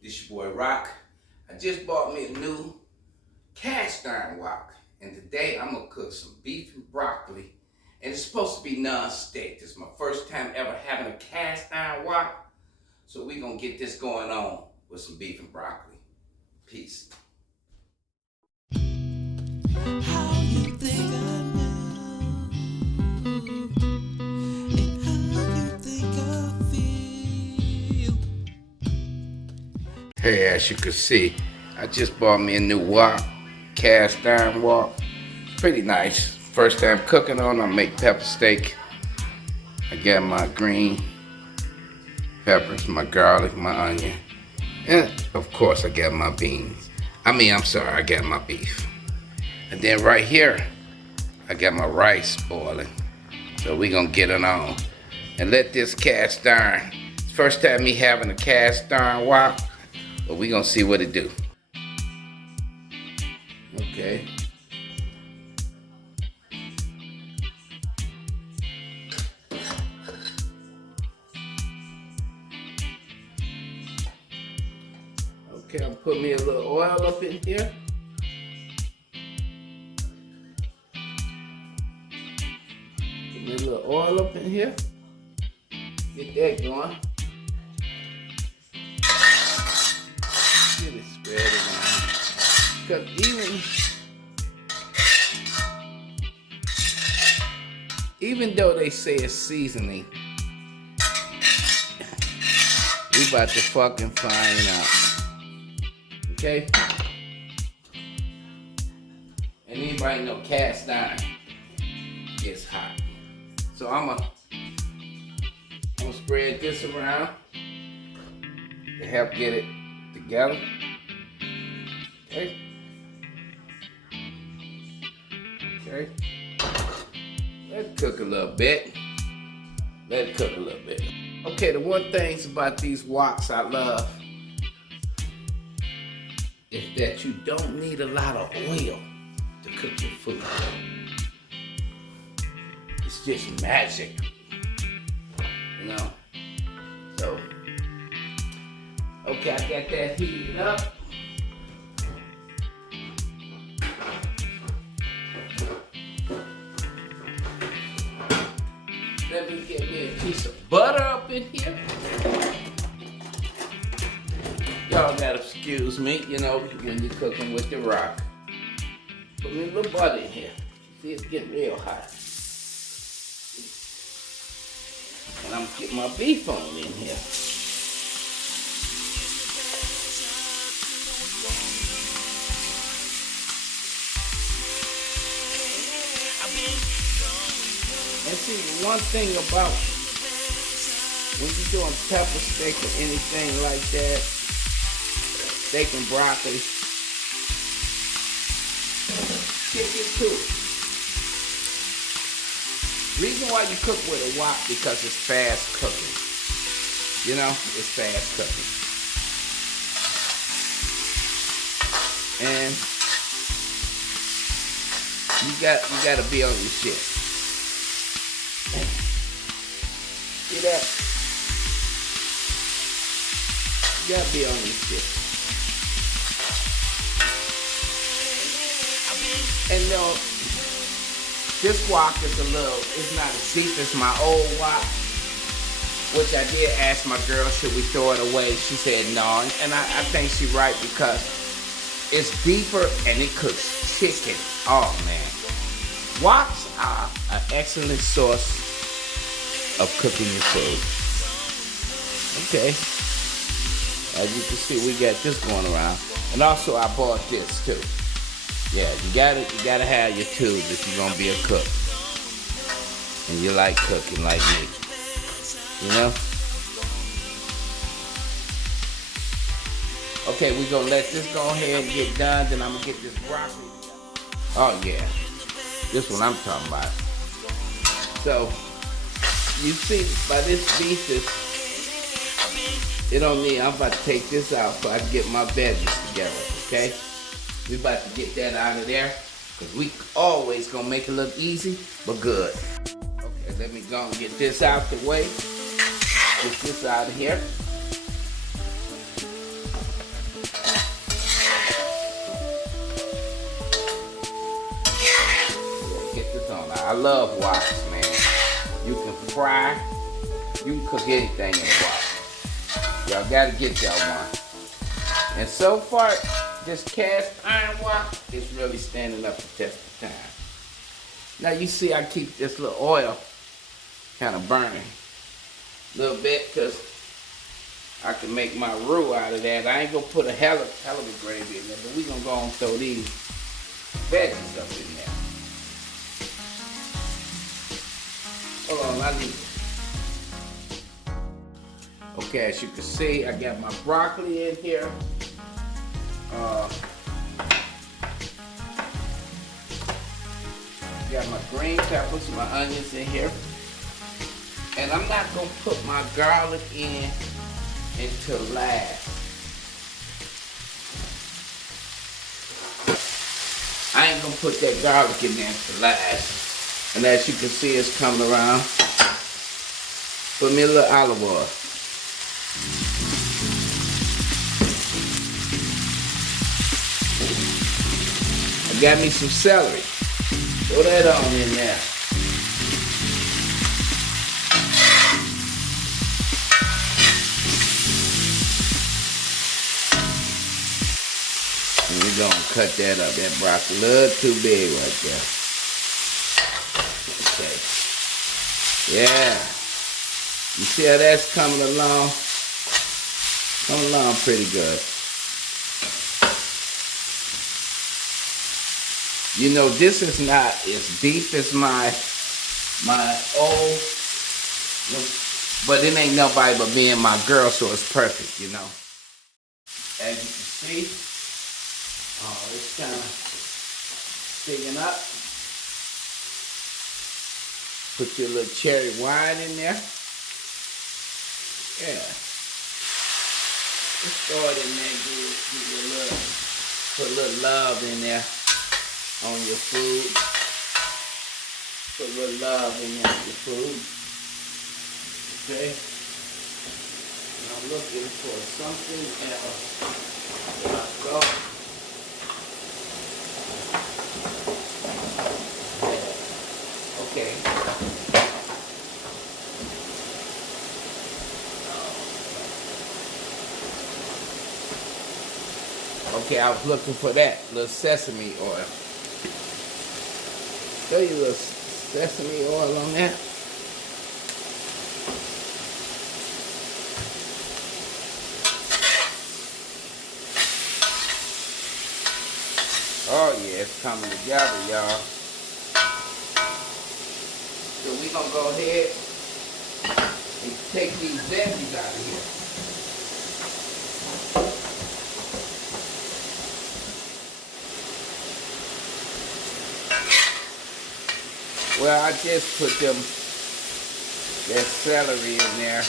This your boy Rock. I just bought me a new cast iron wok, and today I'm gonna cook some beef and broccoli, and it's supposed to be non-stick. This is my first time ever having a cast iron wok, so we're gonna get this going on with some beef and broccoli. Peace. How you think I know, and how you think I feel. Hey, as you can see, I just bought me a new wok, cast iron wok. Pretty nice. First time cooking on, I make pepper steak. I got my green peppers, my garlic, my onion, and of course I got my beans. I got my beef. And then right here, I got my rice boiling. So we gonna get it on and let this cast iron. First time me having a cast iron wok, but we gonna see what it do. Okay. Okay, I'm putting me a little oil up in here. Put me a little oil up in here. Get that going. Get it spread around. Because even though they say it's seasoning, we about to fucking find out. Okay? And anybody know cast iron gets hot. So I'm gonna spread this around to help get it together. Okay? Okay. Let it cook a little bit. Let it cook a little bit. Okay, the one thing about these woks I love is that you don't need a lot of oil to cook your food. It's just magic, you know? So, okay, I got that heated up. Let me get me a piece of butter up in here. Y'all gotta excuse me, you know, when you're cooking with the rock. Put me a little butter in here. See, it's getting real hot. And I'm gonna get my beef on in here. And see, the one thing about when you're doing pepper steak or anything like that, steak and broccoli, stick it to it. Reason why you cook with a wok, because it's fast cooking. You know, it's fast cooking. And you gotta be on your shit. See that? You gotta be on your shit. And you know, this wok is it's not as deep as my old wok, which I did ask my girl, should we throw it away? She said no, and I think she's right, because it's deeper and it cooks chicken. Oh man. Woks are an excellent source of cooking your food. Okay. As you can see, we got this going around. And also I bought this too. Yeah, you gotta have your tools if you're gonna be a cook. And you like cooking like me. You know? Okay, we're gonna let this go ahead and get done, then I'm gonna get this broccoli. Oh yeah. This one I'm talking about. So, you see, by this beef I'm about to take this out so I can get my veggies together, okay? We about to get that out of there, because we always gonna make it look easy, but good. Okay, let me go and get this out the way. Get this out of here. I love woks, man. You can fry, you can cook anything in a wok. Y'all gotta get y'all one. And so far, this cast iron wok is really standing up to test of time. Now you see I keep this little oil kind of burning a little bit because I can make my roux out of that. I ain't gonna put a hell of a gravy in there, but we gonna go and throw these veggies up in there. Hold on, I need. Okay, as you can see, I got my broccoli in here. Got my green peppers, my onions in here. And I'm not gonna put my garlic in until last. I ain't gonna put that garlic in there until last. And as you can see, it's coming around. Put me a little olive oil. I got me some celery. Throw that on in there. And we're gonna cut that up. That broccoli a little too big right there. Okay. Yeah. You see how that's coming along? Coming along pretty good. You know, this is not as deep as my old, but it ain't nobody but me and my girl, so it's perfect, you know. As you can see, it's kind of sticking up. Put your little cherry wine in there. Yeah. Just throw it in there, put a little love in there. On your food. Put a little love in there on your food. Okay? And I'm looking for something else. There I go. Okay. Okay, I was looking for that little sesame oil. Throw you a little sesame oil on that. Oh yeah, it's coming together, y'all. So we gonna go ahead and take these veggies out of here. Well, I just put that celery in there.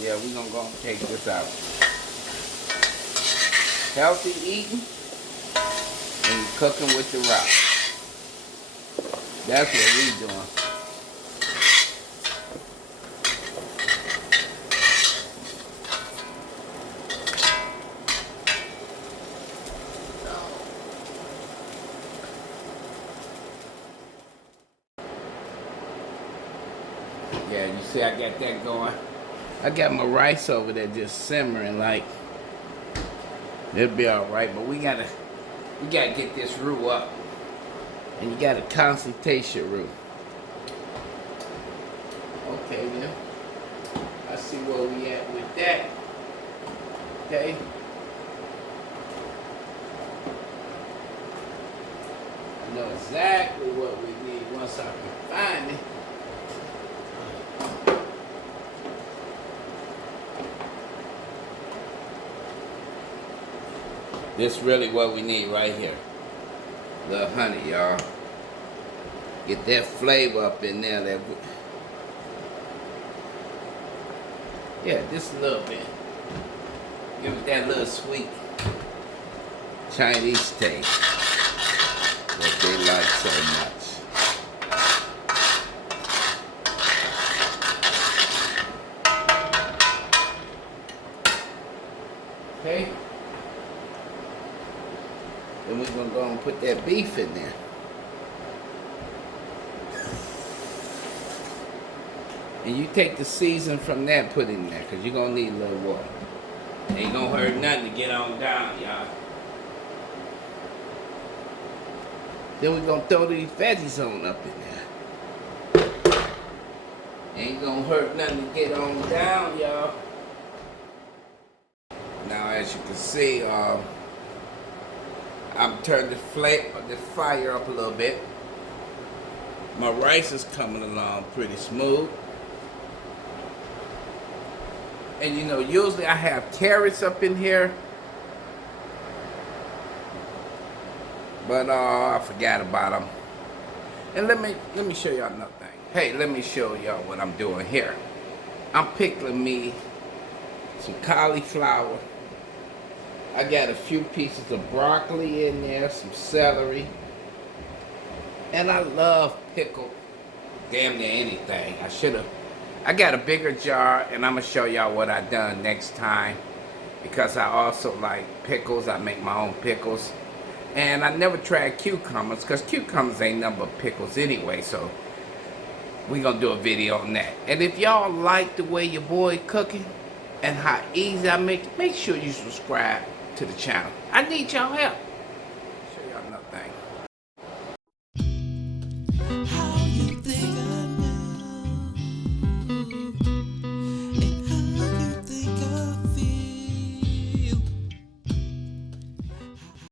Yeah, we're gonna go and take this out. Healthy eating and cooking with the rock. That's what we doing. Yeah, you see I got that going. I got my rice over there just simmering like it'll be alright, but we gotta get this roux up. And you gotta constantly your roux. Okay then. I see where we at with that. Okay. I know exactly what we need once I can find it. This really what we need right here. Little honey, y'all. Get that flavor up in there. Yeah, just a little bit. Give it that little sweet Chinese taste that they like so much. Okay. Then we're we're gonna go and put that beef in there. And you take the season from that and put in there, because you're gonna need a little water. Ain't gonna hurt nothing to get on down, y'all. Then we're gonna throw these veggies on up in there. Ain't gonna hurt nothing to get on down, y'all. Now, as you can see, I'm turning the fire up a little bit. My rice is coming along pretty smooth. And you know, usually I have carrots up in here, but I forgot about them. And let me show y'all another thing. Hey, let me show y'all what I'm doing here. I'm pickling me some cauliflower. I got a few pieces of broccoli in there, some celery. And I love pickled damn near anything. I got a bigger jar, and I'm gonna show y'all what I done next time, because I also like pickles. I make my own pickles. And I never tried cucumbers, because cucumbers ain't nothing but pickles anyway, so we gonna do a video on that. And if y'all like the way your boy cooking and how easy I make sure you subscribe to the channel. I need y'all help. Show y'all another thing.